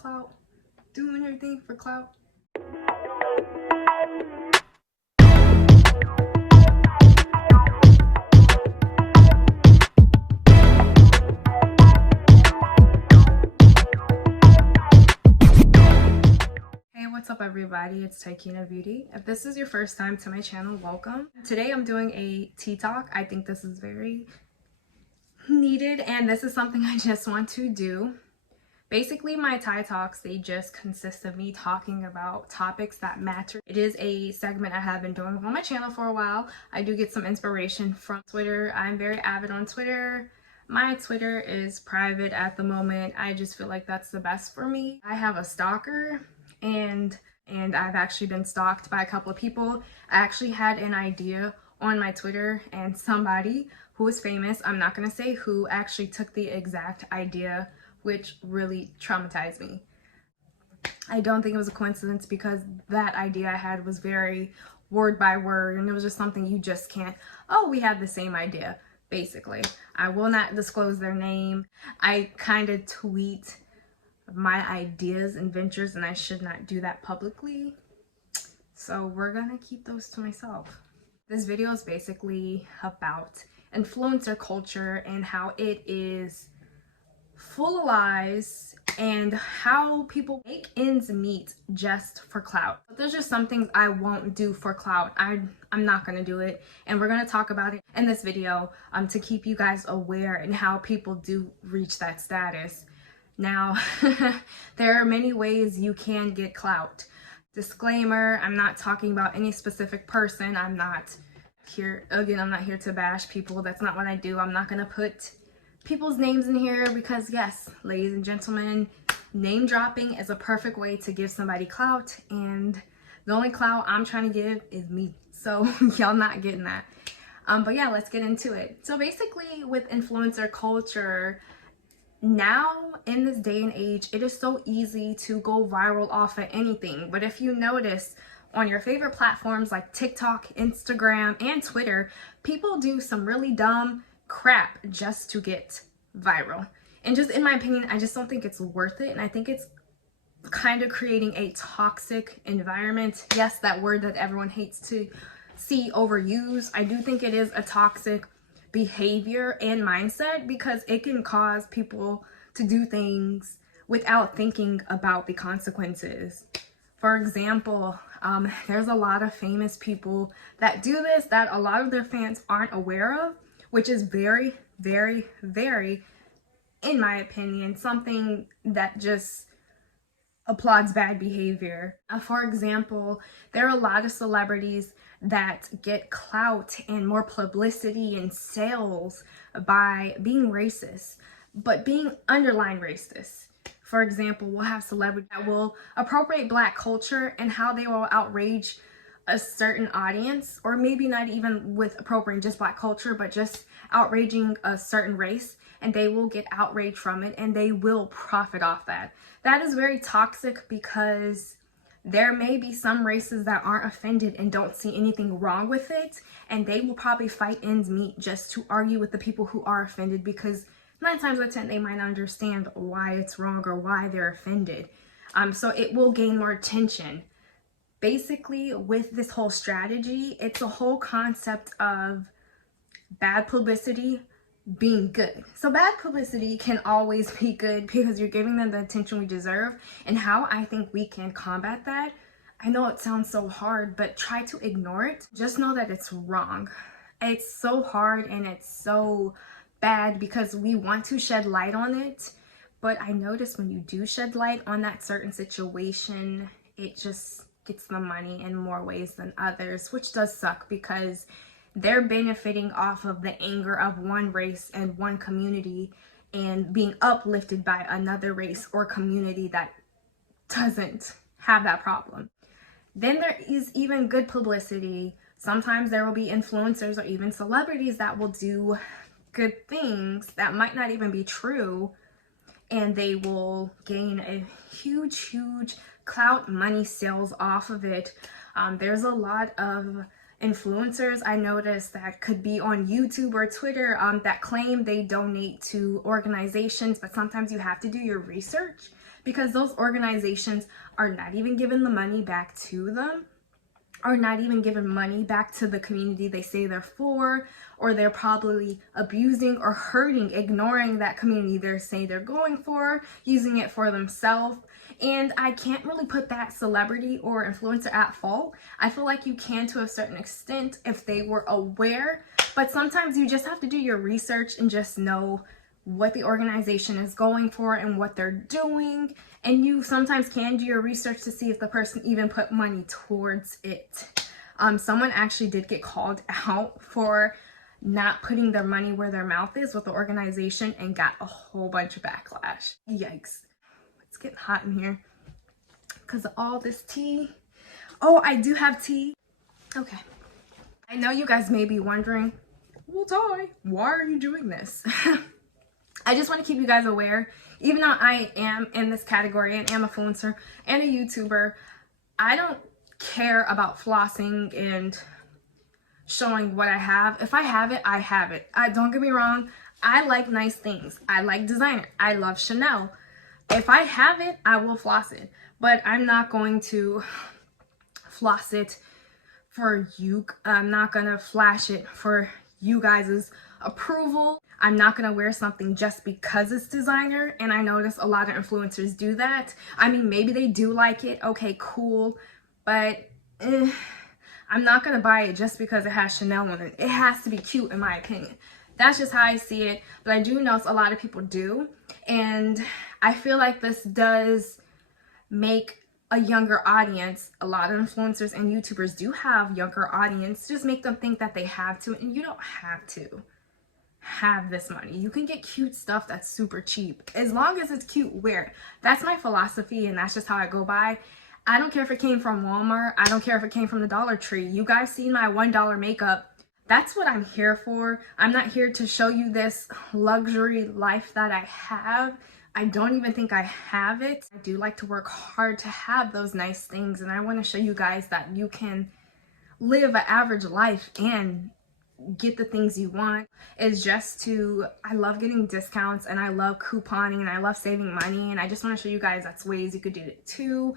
clout, doing everything for clout. What's up everybody, it's Taikina Beauty. If this is your first time to my channel, welcome. Today I'm doing a tea talk. I think this is very needed and this is something I just want to do. Basically my Thai talks, they just consist of me talking about topics that matter. It is a segment I have been doing on my channel for a while. I do get some inspiration from Twitter. I'm very avid on Twitter. My Twitter is private at the moment. I just feel like that's the best for me. I have a stalker and I've actually been stalked by a couple of people. I actually had an idea on my Twitter and somebody who is famous, I'm not gonna say who, actually took the exact idea, which really traumatized me. I don't think it was a coincidence because that idea I had was very word by word and it was just something you just can't, oh, we had the same idea, basically. I will not disclose their name. I kind of tweet my ideas and ventures and I should not do that publicly, so we're gonna keep those to myself. This video is basically about influencer culture and how it is full of lies and how people make ends meet just for clout. But there's just some things I won't do for clout. I'm not gonna do it, and we're gonna talk about it in this video to keep you guys aware and how people do reach that status. Now, there are many ways you can get clout. Disclaimer, I'm not talking about any specific person. I'm not here, again, I'm not here to bash people. That's not what I do. I'm not gonna put people's names in here because yes, ladies and gentlemen, name dropping is a perfect way to give somebody clout, and the only clout I'm trying to give is me. So y'all not getting that. But yeah, let's get into it. So basically with influencer culture, now in this day and age, it is so easy to go viral off of anything. But if you notice on your favorite platforms like TikTok, Instagram, and Twitter, people do some really dumb crap just to get viral. And just in my opinion, I just don't think it's worth it. And I think it's kind of creating a toxic environment. Yes, that word that everyone hates to see overused. I do think it is a toxic behavior and mindset because it can cause people to do things without thinking about the consequences. For example, there's a lot of famous people that do this that a lot of their fans aren't aware of, which is very, very, very, in my opinion, something that just applauds bad behavior. For example, there are a lot of celebrities that get clout and more publicity and sales by being racist, but being underlined racist. For example, we'll have celebrities that will appropriate Black culture and how they will outrage a certain audience, or maybe not even with appropriating just Black culture, but just outraging a certain race, and they will get outraged from it and they will profit off that. That is very toxic because there may be some races that aren't offended and don't see anything wrong with it, and they will probably fight ends meet just to argue with the people who are offended because 9 times out of 10 they might not understand why it's wrong or why they're offended. So it will gain more attention. Basically, with this whole strategy, it's a whole concept of bad publicity being good. So bad publicity can always be good because you're giving them the attention we deserve. And how I think we can combat that, I know it sounds so hard, but try to ignore it. Just know that it's wrong. It's so hard and it's so bad because we want to shed light on it. But I notice when you do shed light on that certain situation, it just gets the money in more ways than others, which does suck because they're benefiting off of the anger of one race and one community and being uplifted by another race or community that doesn't have that problem. Then there is even good publicity. Sometimes there will be influencers or even celebrities that will do good things that might not even be true, and they will gain a huge clout money sales off of it. There's a lot of influencers I noticed that could be on YouTube or Twitter that claim they donate to organizations, but sometimes you have to do your research because those organizations are not even giving the money back to them, or not even giving money back to the community they say they're for, or they're probably abusing or hurting, ignoring that community they're saying they're going for, using it for themselves. And I can't really put that celebrity or influencer at fault. I feel like you can to a certain extent if they were aware, but sometimes you just have to do your research and just know what the organization is going for and what they're doing. And you sometimes can do your research to see if the person even put money towards it. Someone actually did get called out for not putting their money where their mouth is with the organization and got a whole bunch of backlash. Yikes. It's getting hot in here because of all this tea. Oh, I do have tea. Okay. I know you guys may be wondering, well, Ty, why are you doing this? I just want to keep you guys aware, even though I am in this category and am an influencer and a YouTuber, I don't care about flossing and showing what I have. If I have it, I have it. Don't get me wrong, I like nice things. I like designer. I love Chanel. If I have it, I will floss it. But I'm not going to floss it for you. I'm not going to flash it for you guys' approval. I'm not going to wear something just because it's designer. And I notice a lot of influencers do that. I mean, maybe they do like it. Okay, cool. But I'm not going to buy it just because it has Chanel on it. It has to be cute in my opinion. That's just how I see it. But I do notice a lot of people do. And I feel like this does make a younger audience. A lot of influencers and YouTubers do have younger audience. Just make them think that they have to. And you don't have to have this money. You can get cute stuff that's super cheap. As long as it's cute, wear it. That's my philosophy, and that's just how I go by. I don't care if it came from Walmart. I don't care if it came from the Dollar Tree. You guys seen my $1 makeup. That's what I'm here for. I'm not here to show you this luxury life that I have. I don't even think I have it. I do like to work hard to have those nice things, and I want to show you guys that you can live an average life and get the things you want. It's just I love getting discounts, and I love couponing, and I love saving money, and I just want to show you guys that's ways you could do it too.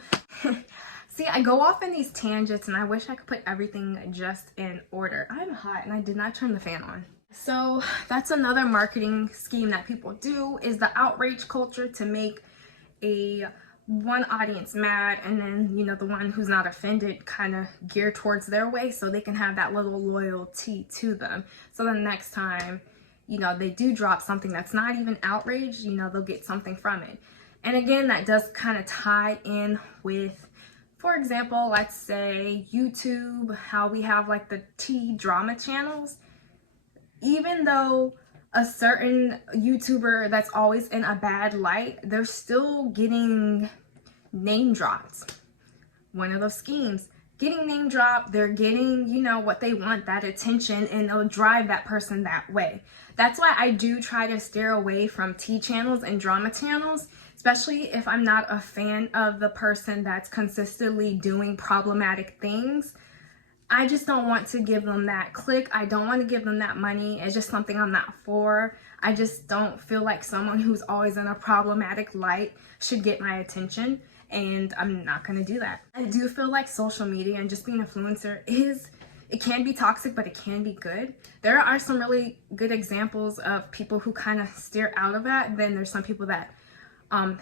See, I go off in these tangents, and I wish I could put everything just in order. I'm hot, and I did not turn the fan on. So that's another marketing scheme that people do, is the outrage culture, to make one audience mad, and then, you know, the one who's not offended kind of gear towards their way so they can have that little loyalty to them. So the next time, you know, they do drop something that's not even outrage, you know, they'll get something from it. And again, that does kind of tie in with, for example, let's say YouTube, how we have like the tea drama channels. Even though a certain YouTuber that's always in a bad light, they're still getting name dropped. One of those schemes, getting name dropped, they're getting, you know, what they want, that attention, and it'll drive that person that way. That's why I do try to steer away from tea channels and drama channels, especially if I'm not a fan of the person that's consistently doing problematic things. I just don't want to give them that click. I don't want to give them that money. It's just something I'm not for. I just don't feel like someone who's always in a problematic light should get my attention, and I'm not going to do that. I do feel like social media and just being an influencer it can be toxic, but it can be good. There are some really good examples of people who kind of steer out of that. Then there's some people that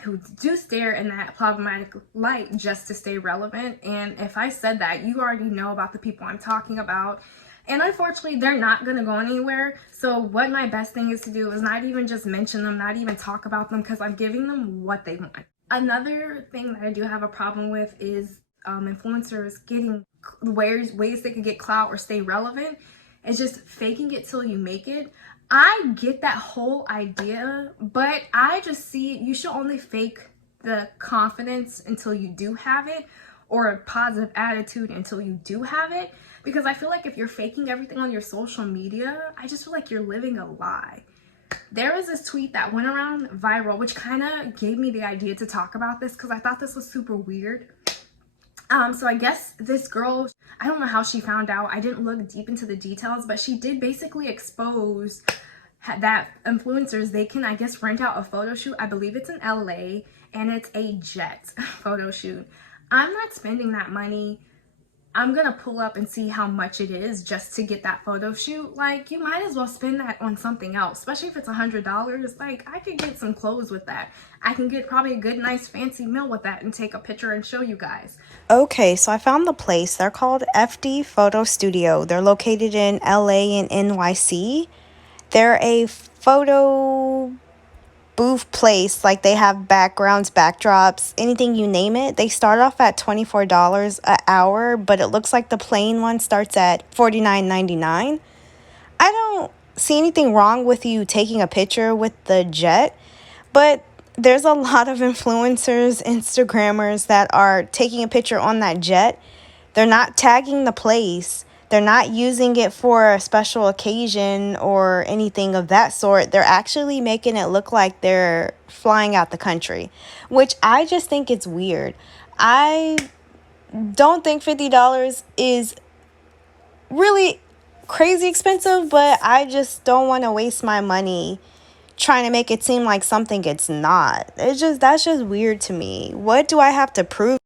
who do stare in that problematic light just to stay relevant. And if I said that, you already know about the people I'm talking about. And unfortunately, they're not going to go anywhere. So what my best thing is to do is not even just mention them, not even talk about them, because I'm giving them what they want. Another thing that I do have a problem with is influencers getting ways they can get clout or stay relevant. It's just faking it till you make it. I get that whole idea, but I just see you should only fake the confidence until you do have it, or a positive attitude until you do have it. Because I feel like if you're faking everything on your social media, I just feel like you're living a lie. There was this tweet that went around viral, which kind of gave me the idea to talk about this because I thought this was super weird. So I guess this girl, I don't know how she found out. I didn't look deep into the details, but she did basically expose that influencers, they can, I guess, rent out a photo shoot. I believe it's in LA, and it's a jet photo shoot. I'm not spending that money. I'm gonna pull up and see how much it is just to get that photo shoot. Like, you might as well spend that on something else, especially if it's $100. Like, I could get some clothes with that. I can get probably a good, nice, fancy meal with that and take a picture and show you guys. Okay, so I found the place. They're called FD Photo Studio. They're located in LA and NYC. They're a photo booth place. Like, they have backgrounds, backdrops, anything you name it. They start off at $24 an hour, but it looks like the plain one starts at $49.99. I don't see anything wrong with you taking a picture with the jet, but there's a lot of influencers, Instagrammers that are taking a picture on that jet. They're not tagging the place. They're not using it for a special occasion or anything of that sort. They're actually making it look like they're flying out the country, which I just think it's weird. I don't think $50 is really crazy expensive, but I just don't want to waste my money trying to make it seem like something it's not. That's just weird to me. What do I have to prove?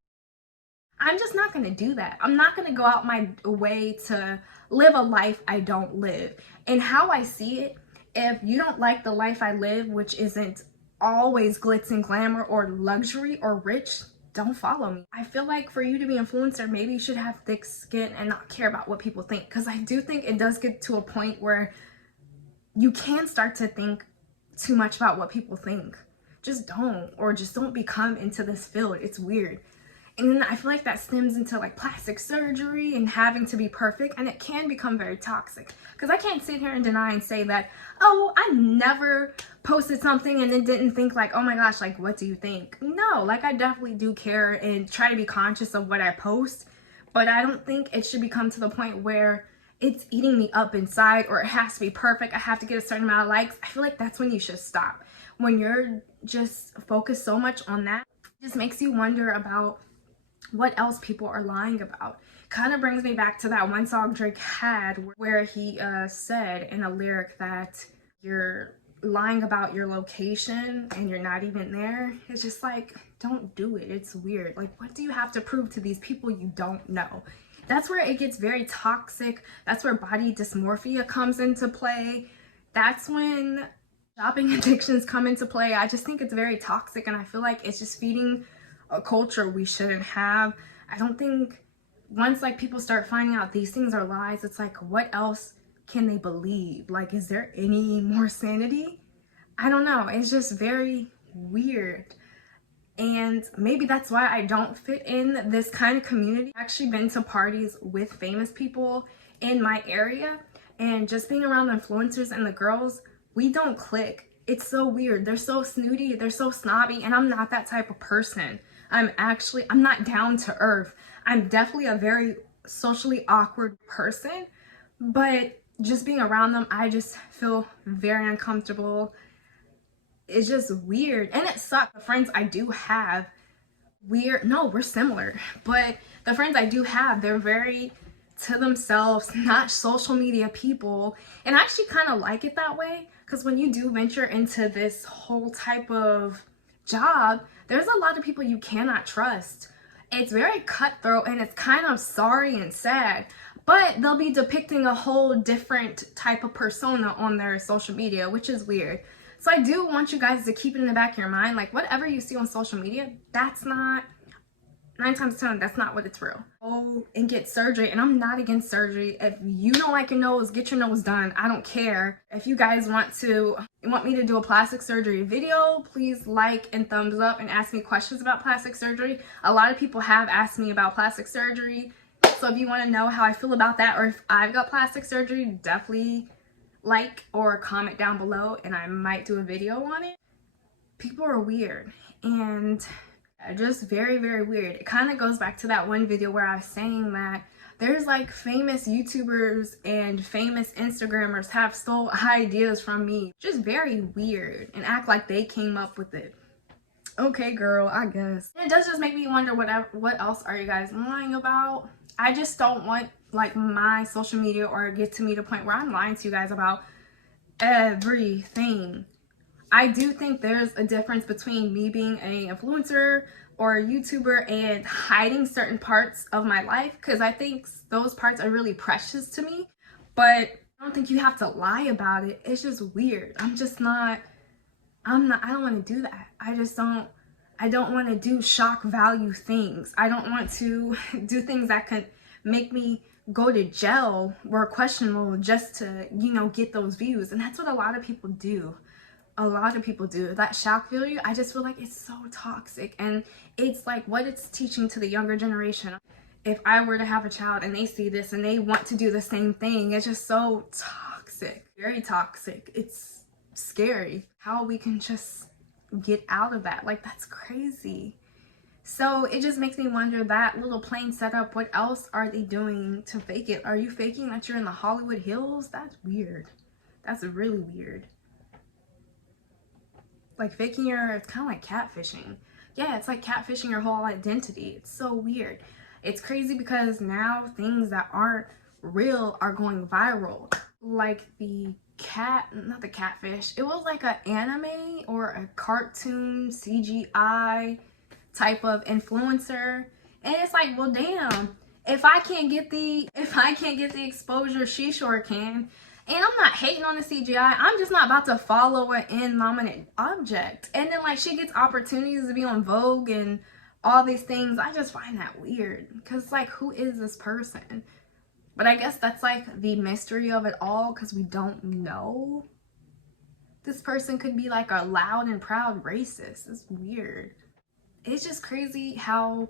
I'm just not going to do that. I'm not going to go out my way to live a life I don't live. And how I see it, if you don't like the life I live, which isn't always glitz and glamour or luxury or rich, don't follow me. I feel like for you to be an influencer, maybe you should have thick skin and not care about what people think. Because I do think it does get to a point where you can start to think too much about what people think. Just don't, or just don't become into this field. It's weird. And then I feel like that stems into like plastic surgery and having to be perfect, and it can become very toxic. Because I can't sit here and deny and say that, oh, I never posted something and then didn't think like, oh my gosh, like, what do you think? No, like, I definitely do care and try to be conscious of what I post, but I don't think it should become to the point where it's eating me up inside, or it has to be perfect. I have to get a certain amount of likes. I feel like that's when you should stop. When you're just focused so much on that, it just makes you wonder about what else people are lying about. Kind of brings me back to that one song Drake had where he said in a lyric that you're lying about your location and you're not even there. It's just like, don't do it. It's weird. Like, what do you have to prove to these people you don't know? That's where it gets very toxic. That's where body dysmorphia comes into play. That's when shopping addictions come into play. I just think it's very toxic, and I feel like it's just feeding a culture we shouldn't have. I don't think once like people start finding out these things are lies, it's like, what else can they believe? Like, is there any more sanity? I don't know. It's just very weird. And maybe that's why I don't fit in this kind of community. I've actually been to parties with famous people in my area, and just being around the influencers and the girls, we don't click. It's so weird. They're so snooty, they're so snobby, and I'm not that type of person. I'm not down to earth. I'm definitely a very socially awkward person, but just being around them, I just feel very uncomfortable. It's just weird, and it sucks. The friends I do have, we're similar, but the friends I do have, they're very to themselves, not social media people, and I actually kind of like it that way, because when you do venture into this whole type of job, there's a lot of people you cannot trust. It's very cutthroat, and it's kind of sorry and sad, but they'll be depicting a whole different type of persona on their social media, which is weird. So I do want you guys to keep it in the back of your mind, like, whatever you see on social media, that's not, 9 times 10, that's not what it's real. Go and get surgery, and I'm not against surgery. If you don't like your nose, get your nose done. I don't care. If you guys want me to do a plastic surgery video, please like and thumbs up and ask me questions about plastic surgery. A lot of people have asked me about plastic surgery, so if you want to know how I feel about that, or if I've got plastic surgery, definitely like or comment down below and I might do a video on it. People are weird, and just very, very weird. It kind of goes back to that one video where I was saying that there's like famous YouTubers and famous Instagrammers have stole ideas from me. Just very weird, and act like they came up with it. Okay, girl, I guess. It does just make me wonder what else are you guys lying about? I just don't want like my social media or get to me the point where I'm lying to you guys about everything. I do think there's a difference between me being an influencer or a YouTuber and hiding certain parts of my life, because I think those parts are really precious to me. But I don't think you have to lie about it. It's just weird. I don't want to do that. I don't want to do shock value things. I don't want to do things that could make me go to jail or questionable just to, get those views. And that's what a lot of people do. A lot of people do that shock value. I just feel like it's so toxic, and it's like what it's teaching to the younger generation. If I were to have a child and they see this and they want to do the same thing, it's just so toxic, very toxic. It's scary how we can just get out of that. Like, that's crazy. So it just makes me wonder, that little plane setup, what else are they doing to fake it? Are you faking that you're in the Hollywood Hills? That's weird. That's really weird. Like faking it's kind of like catfishing. Yeah, it's like catfishing your whole identity. It's so weird. It's crazy because now things that aren't real are going viral. Like not the catfish. It was like an anime or a cartoon CGI type of influencer. And it's like, well, damn, if I can't get the exposure, she sure can. And I'm not hating on the CGI. I'm just not about to follow an inanimate object. And then like she gets opportunities to be on Vogue and all these things. I just find that weird. Because like, who is this person? But I guess that's like the mystery of it all, because we don't know. This person could be like a loud and proud racist. It's weird. It's just crazy how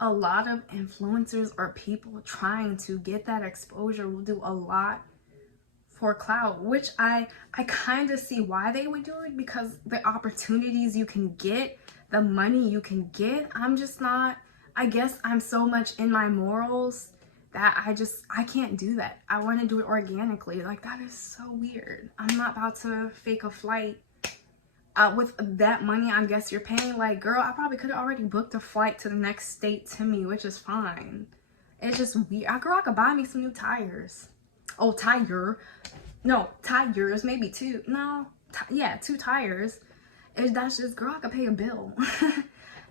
a lot of influencers or people trying to get that exposure will do a lot for clout, which I kind of see why they would do it, because the opportunities you can get, the money you can get. I'm just not, I guess I'm so much in my morals that I can't do that. I want to do it organically. Like, that is so weird. I'm not about to fake a flight with that money. I guess you're paying. Like, girl, I probably could have already booked a flight to the next state to me, which is fine. It's just weird. Girl, I could buy me some new tires. Oh, tires, maybe two. No, yeah, 2 tires. That's just, girl, I could pay a bill.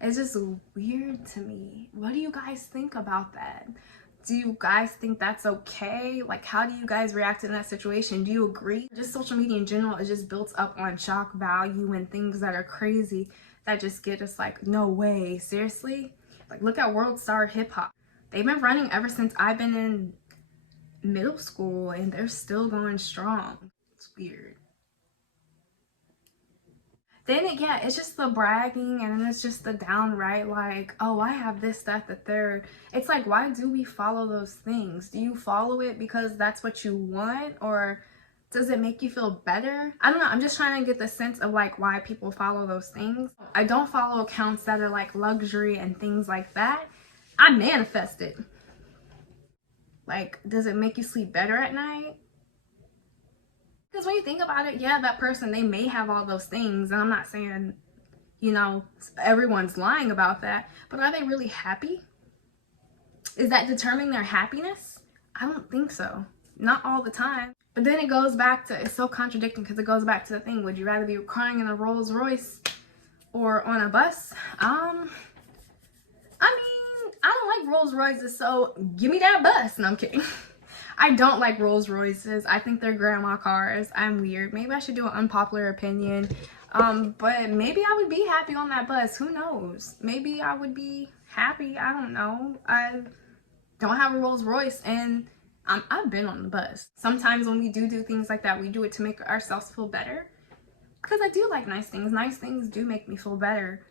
It's just weird to me. What do you guys think about that? Do you guys think that's okay? Like, how do you guys react in that situation? Do you agree? Just social media in general is just built up on shock value and things that are crazy that just get us like, no way, seriously? Like, look at World Star Hip Hop. They've been running ever since I've been in middle school, and they're still going strong. It's weird. Then it's just the bragging, and then it's just the downright like, oh, I have this, that, the third. It's like, why do we follow those things? Do you follow it because that's what you want, or does it make you feel better? I don't know. I'm just trying to get the sense of like why people follow those things. I don't follow accounts that are like luxury and things like that. I manifest it. Like, does it make you sleep better at night? Because when you think about it, yeah, that person, they may have all those things. And I'm not saying, everyone's lying about that. But are they really happy? Is that determining their happiness? I don't think so. Not all the time. But then it goes back to, it's so contradicting, because it goes back to the thing, would you rather be crying in a Rolls Royce or on a bus? I mean, I don't like Rolls Royces, so give me that bus. No, I'm kidding. I don't like Rolls Royces. I think they're grandma cars. I'm weird. Maybe I should do an unpopular opinion. But maybe I would be happy on that bus. Who knows? Maybe I would be happy. I don't know. I don't have a Rolls Royce, and I've been on the bus. Sometimes when we do things like that, we do it to make ourselves feel better. Because I do like nice things. Nice things do make me feel better.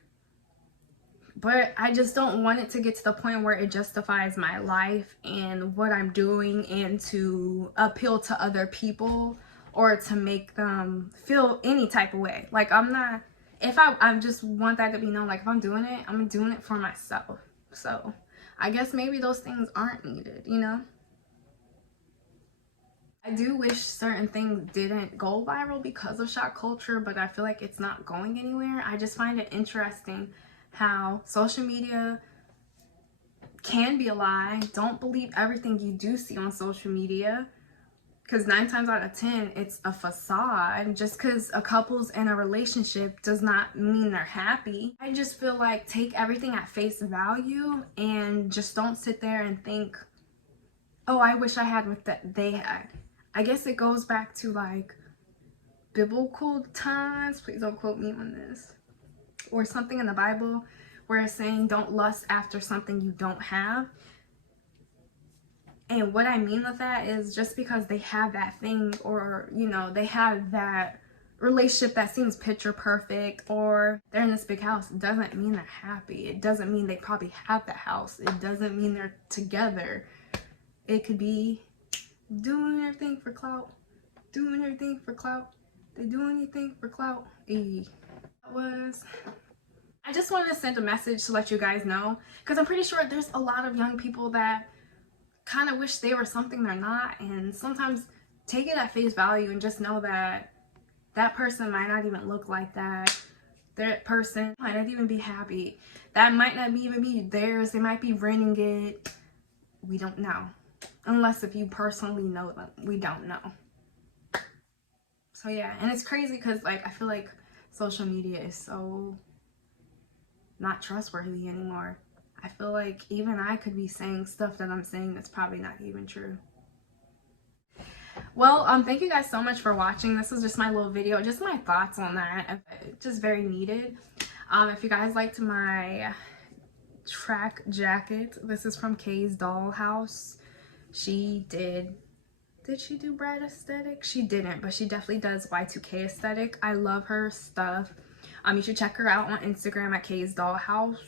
But I just don't want it to get to the point where it justifies my life and what I'm doing, and to appeal to other people or to make them feel any type of way. Like, I'm not, if I just want that to be known, like, if I'm doing it, I'm doing it for myself. So I guess maybe those things aren't needed, I do wish certain things didn't go viral because of shock culture, but I feel like it's not going anywhere. I just find it interesting how social media can be a lie. Don't believe everything you do see on social media, because 9 times out of 10 it's a facade. Just because a couple's in a relationship does not mean they're happy. I just feel like take everything at face value and just don't sit there and think, oh, I wish I had what they had. I guess it goes back to like biblical times. Please don't quote me on this. Or something in the Bible where it's saying don't lust after something you don't have. And what I mean with that is just because they have that thing, or, you know, they have that relationship that seems picture perfect, or they're in this big house, it doesn't mean they're happy. It doesn't mean they probably have the house. It doesn't mean they're together. It could be doing everything for clout. Doing everything for clout. They do anything for clout. I just wanted to send a message to let you guys know, because I'm pretty sure there's a lot of young people that kind of wish they were something they're not, and sometimes take it at face value and just know that that person might not even look like that. That person might not even be happy. That might not even be theirs. They might be renting it. We don't know. Unless if you personally know them. We don't know. So yeah, and it's crazy because like I feel like social media is so not trustworthy anymore. I feel like even I could be saying stuff that I'm saying that's probably not even true. Well, thank you guys so much for watching. This was just my little video, just my thoughts on that. Just very needed. If you guys liked my track jacket, this is from Kay's Dollhouse. She did she do Brad aesthetic? She didn't, but she definitely does Y2K aesthetic. I love her stuff. You should check her out on Instagram at Kay's Dollhouse.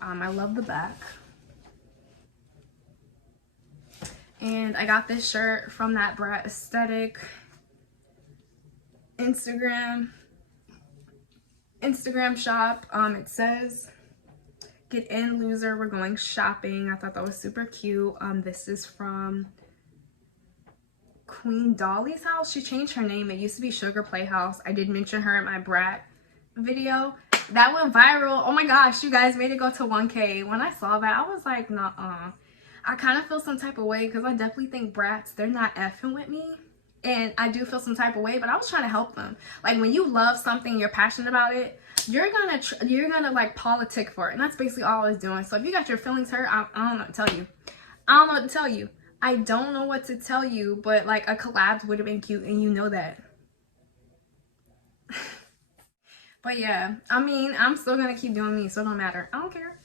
I love the back. And I got this shirt from that Brad aesthetic Instagram shop. It says, "Get in, loser, we're going shopping." I thought that was super cute. This is from Queen Dolly's house. She changed her name. It used to be Sugar Playhouse. I did mention her in my Brat video. That went viral. Oh my gosh, you guys made it go to 1K. When I saw that, I was like, nuh-uh. I kind of feel some type of way because I definitely think brats, they're not effing with me. And I do feel some type of way, but I was trying to help them. Like when you love something, you're passionate about it, you're gonna like politic for it. And that's basically all I was doing. So if you got your feelings hurt, I don't know what to tell you. I don't know what to tell you. I don't know what to tell you, but like a collab would have been cute, and you know that. But yeah, I mean, I'm still gonna keep doing me, so it don't matter. I don't care.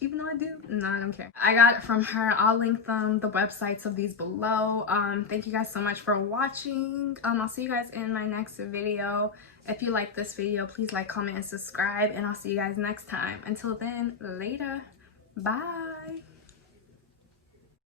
Even though I do, no, I don't care. I got it from her. I'll link them, the websites of these below. Thank you guys so much for watching. I'll see you guys in my next video. If you like this video, please like, comment, and subscribe, and I'll see you guys next time. Until then, later. Bye.